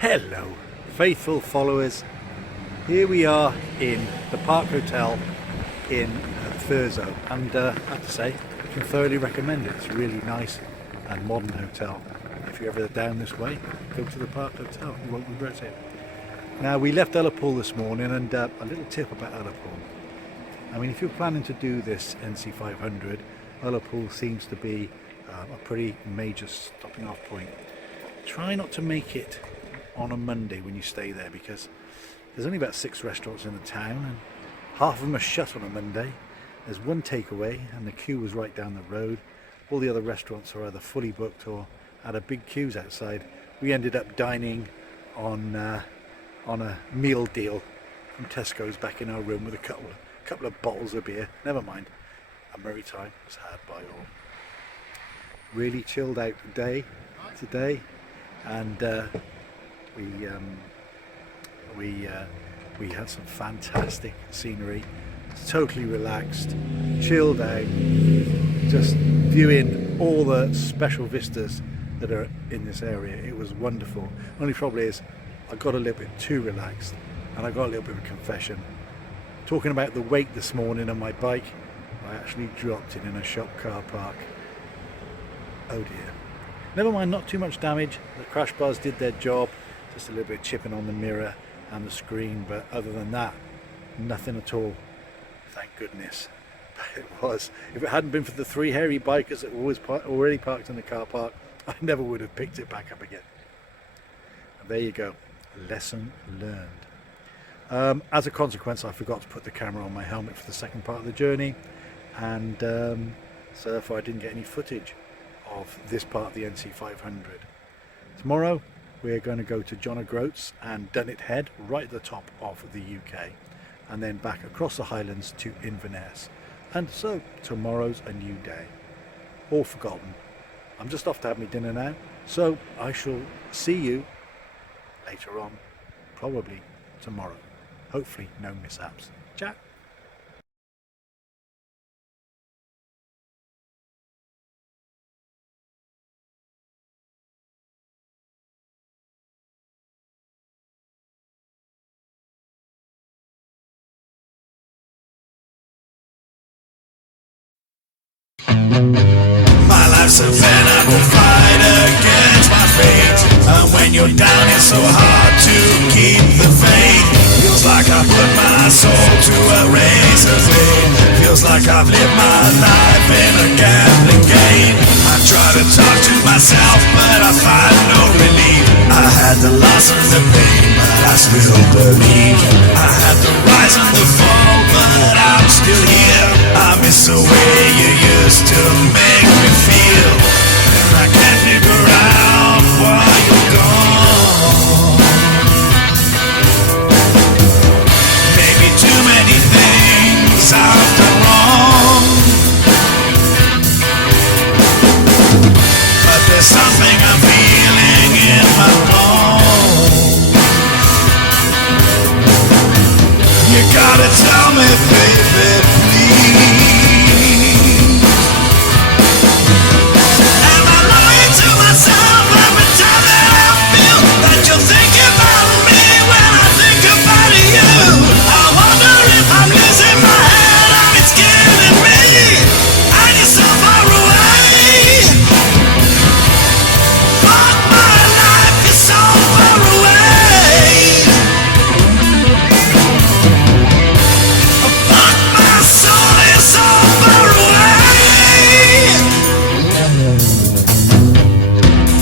Hello, faithful followers. Here we are in the Park Hotel in Thurso, and I have to say, I can thoroughly recommend it. It's a really nice and modern hotel. If you're ever down this way, go to the Park Hotel. You won't regret it. Now, we left Ullapool this morning, and a little tip about Ullapool. I mean, if you're planning to do this NC500, Ullapool seems to be a pretty major stopping off point. Try not to make it on a Monday when you stay there, because there's only about 6 restaurants in the town and half of them are shut on a Monday. There's one takeaway and the queue was right down the road. All the other restaurants are either fully booked or had a big queues outside. We ended up dining on a meal deal from Tesco's back in our room with a couple of bottles of beer. Never mind, a merry time was had by all. Really chilled out day today, and we had some fantastic scenery. Totally relaxed, chilled out, just viewing all the special vistas that are in this area. It was wonderful. Only problem is I got a little bit too relaxed, and I got a little bit of a confession. Talking about the weight this morning on my bike, I actually dropped it in a shop car park. Oh dear. Never mind, not too much damage. The crash bars did their job, just a little bit of chipping on the mirror and the screen, but other than that, nothing at all. Thank goodness. But it was. If it hadn't been for the 3 hairy bikers that were already parked in the car park, I never would have picked it back up again. And there you go. Lesson learned. As a consequence, I forgot to put the camera on my helmet for the second part of the journey, and so therefore I didn't get any footage of this part of the NC500. Tomorrow we're going to go to John O'Groats and Dunnet Head, right at the top of the UK, and then back across the Highlands to Inverness. And so tomorrow's a new day. All forgotten. I'm just off to have my dinner now, so I shall see you later on, probably tomorrow. Hopefully no mishaps. Ciao. My life's a venerable fight against my fate, and when you're down it's so hard to keep the faith. Feels like I put my soul to a razor blade. Feels like I've lived my life in a gambling game. I try to talk to myself but I find no relief. I had the loss and the pain but I still believe. I had the rise and the fall but I'm still here. I miss the way you used to make me feel, and I can't figure out why you're gone. Maybe too many things I've done wrong, but there's something I'm feeling in my bones. You gotta tell me, baby, please. Am I lying to myself every time that I feel that you're thinking about me when I think about you? I wonder if I'm losing my head and it's killing me, and you're so far away. Fuck my life, you're so far away. Fuck my soul, you're so far away.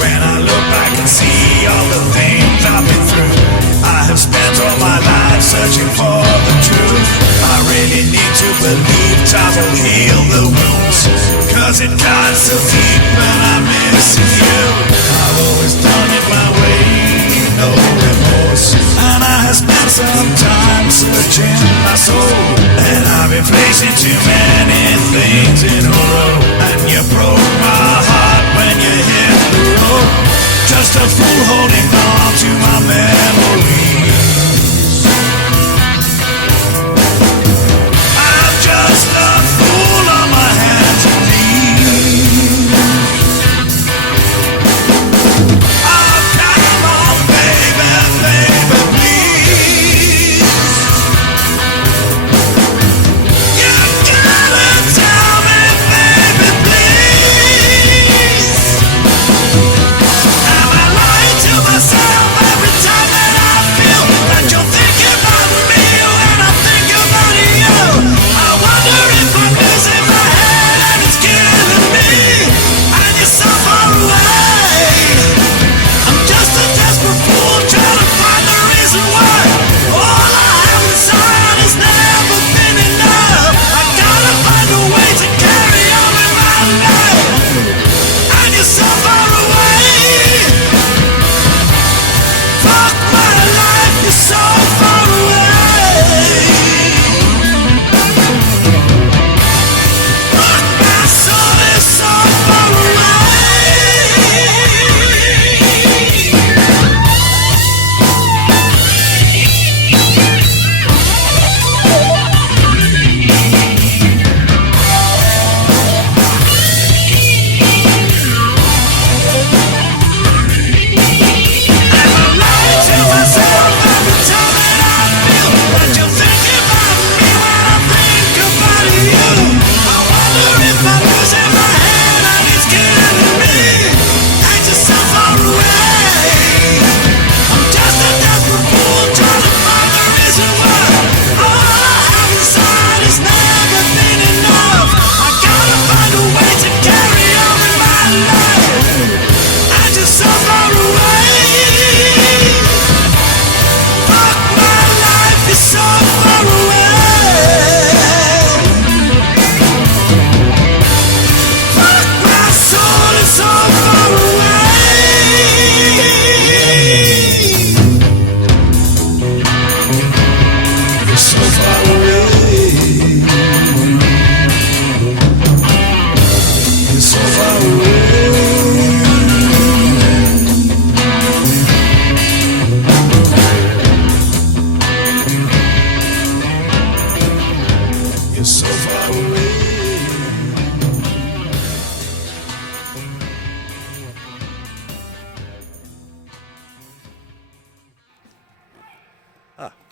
When I look back and see all the things I've been through, I have spent all my life searching for the truth. I really need to believe time will heal the wounds, cause it cuts so deep and I'm missing you. I've always done it my way, no remorse, and I have spent some time searching my soul, and I've been facing too many things in a row, and you broke my heart when you hit the road. Just a fool holding on to my memories. I'm just a fool on my hands and knees. Oh, come on, baby.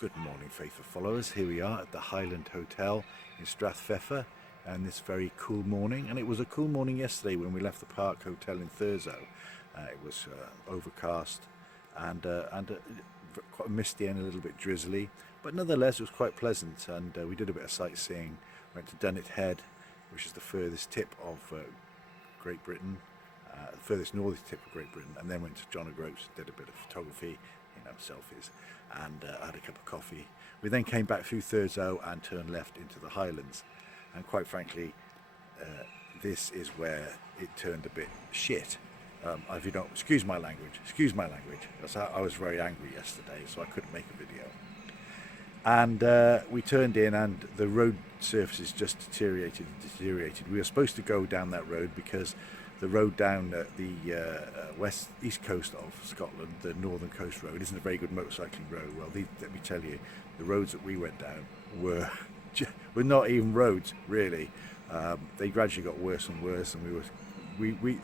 Good morning, faithful followers. Here we are at the Highland Hotel in Strathpeffer, and this very cool morning. And it was a cool morning yesterday when we left the Park Hotel in Thurso. It was overcast and quite misty and a little bit drizzly, but nonetheless it was quite pleasant. And we did a bit of sightseeing. Went to Dunnet Head, which is the furthest tip of Great Britain, the furthest northern tip of Great Britain, and then went to John O'Groats, did a bit of photography, selfies, and had a cup of coffee. We then came back through Thurso and turned left into the Highlands, and quite frankly this is where it turned a bit shit. If you don't excuse my language, because I was very angry yesterday, so I couldn't make a video. And we turned in and the road surfaces just deteriorated. We were supposed to go down that road because the road down the east coast of Scotland, the Northern Coast Road, isn't a very good motorcycling road. Well, let me tell you, the roads that we went down were not even roads, really. They gradually got worse and worse, and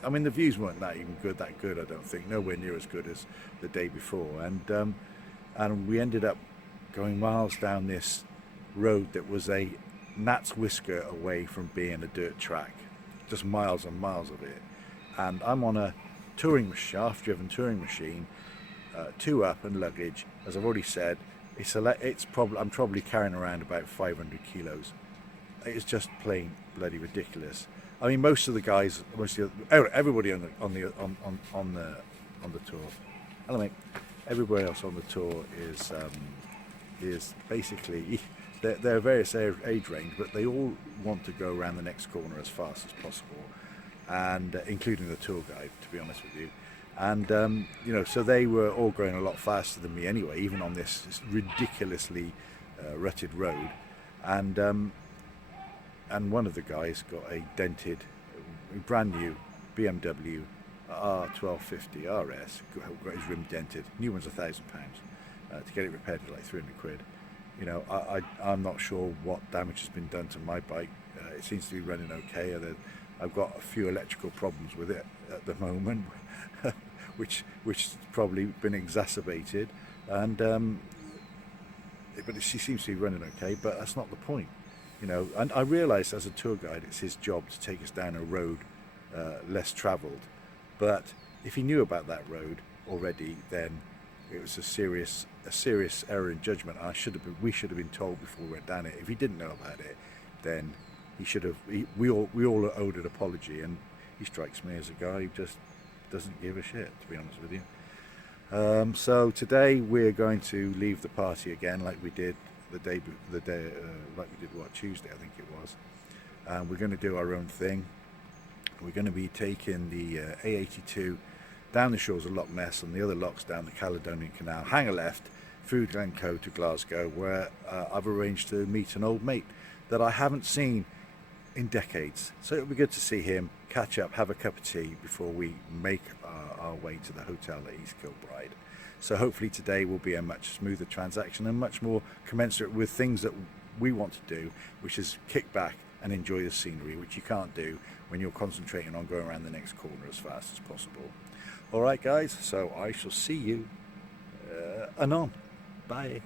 I mean, the views weren't that good, I don't think. Nowhere near as good as the day before. And we ended up going miles down this road that was a gnat's whisker away from being a dirt track. Just miles and miles of it. And I'm on a shaft-driven touring machine, 2 up and luggage. As I've already said, I'm probably carrying around about 500 kilos. It's just plain bloody ridiculous. I mean, most of the guys, everybody on the tour, hello mate, everybody else on the tour is basically, they're various age range, but they all want to go around the next corner as fast as possible, and including the tour guide, to be honest with you. And so they were all going a lot faster than me anyway, even on this ridiculously rutted road. And one of the guys got a dented, brand new BMW R1250 RS, got his rim dented. New one's £1,000. To get it repaired is like 300 quid. I'm not sure what damage has been done to my bike. It seems to be running okay. I've got a few electrical problems with it at the moment, which probably been exacerbated. And but she seems to be running okay. But that's not the point. And I realise as a tour guide it's his job to take us down a road less travelled, but if he knew about that road already, then it was a serious error in judgment. We should have been told before we went down it. If he didn't know about it, then we all owed an apology, and he strikes me as a guy who just doesn't give a shit, to be honest with you. So today we're going to leave the party again, like we did Tuesday, I think it was. We're going to do our own thing. We're going to be taking the A82 down the shores of Loch Ness and the other lochs down the Caledonian Canal, hang a left through Glencoe to Glasgow, where I've arranged to meet an old mate that I haven't seen in decades. So it'll be good to see him, catch up, have a cup of tea before we make our way to the hotel at East Kilbride. So hopefully today will be a much smoother transaction and much more commensurate with things that we want to do, which is kick back and enjoy the scenery, which you can't do when you're concentrating on going around the next corner as fast as possible. All right, guys, so I shall see you anon. Bye.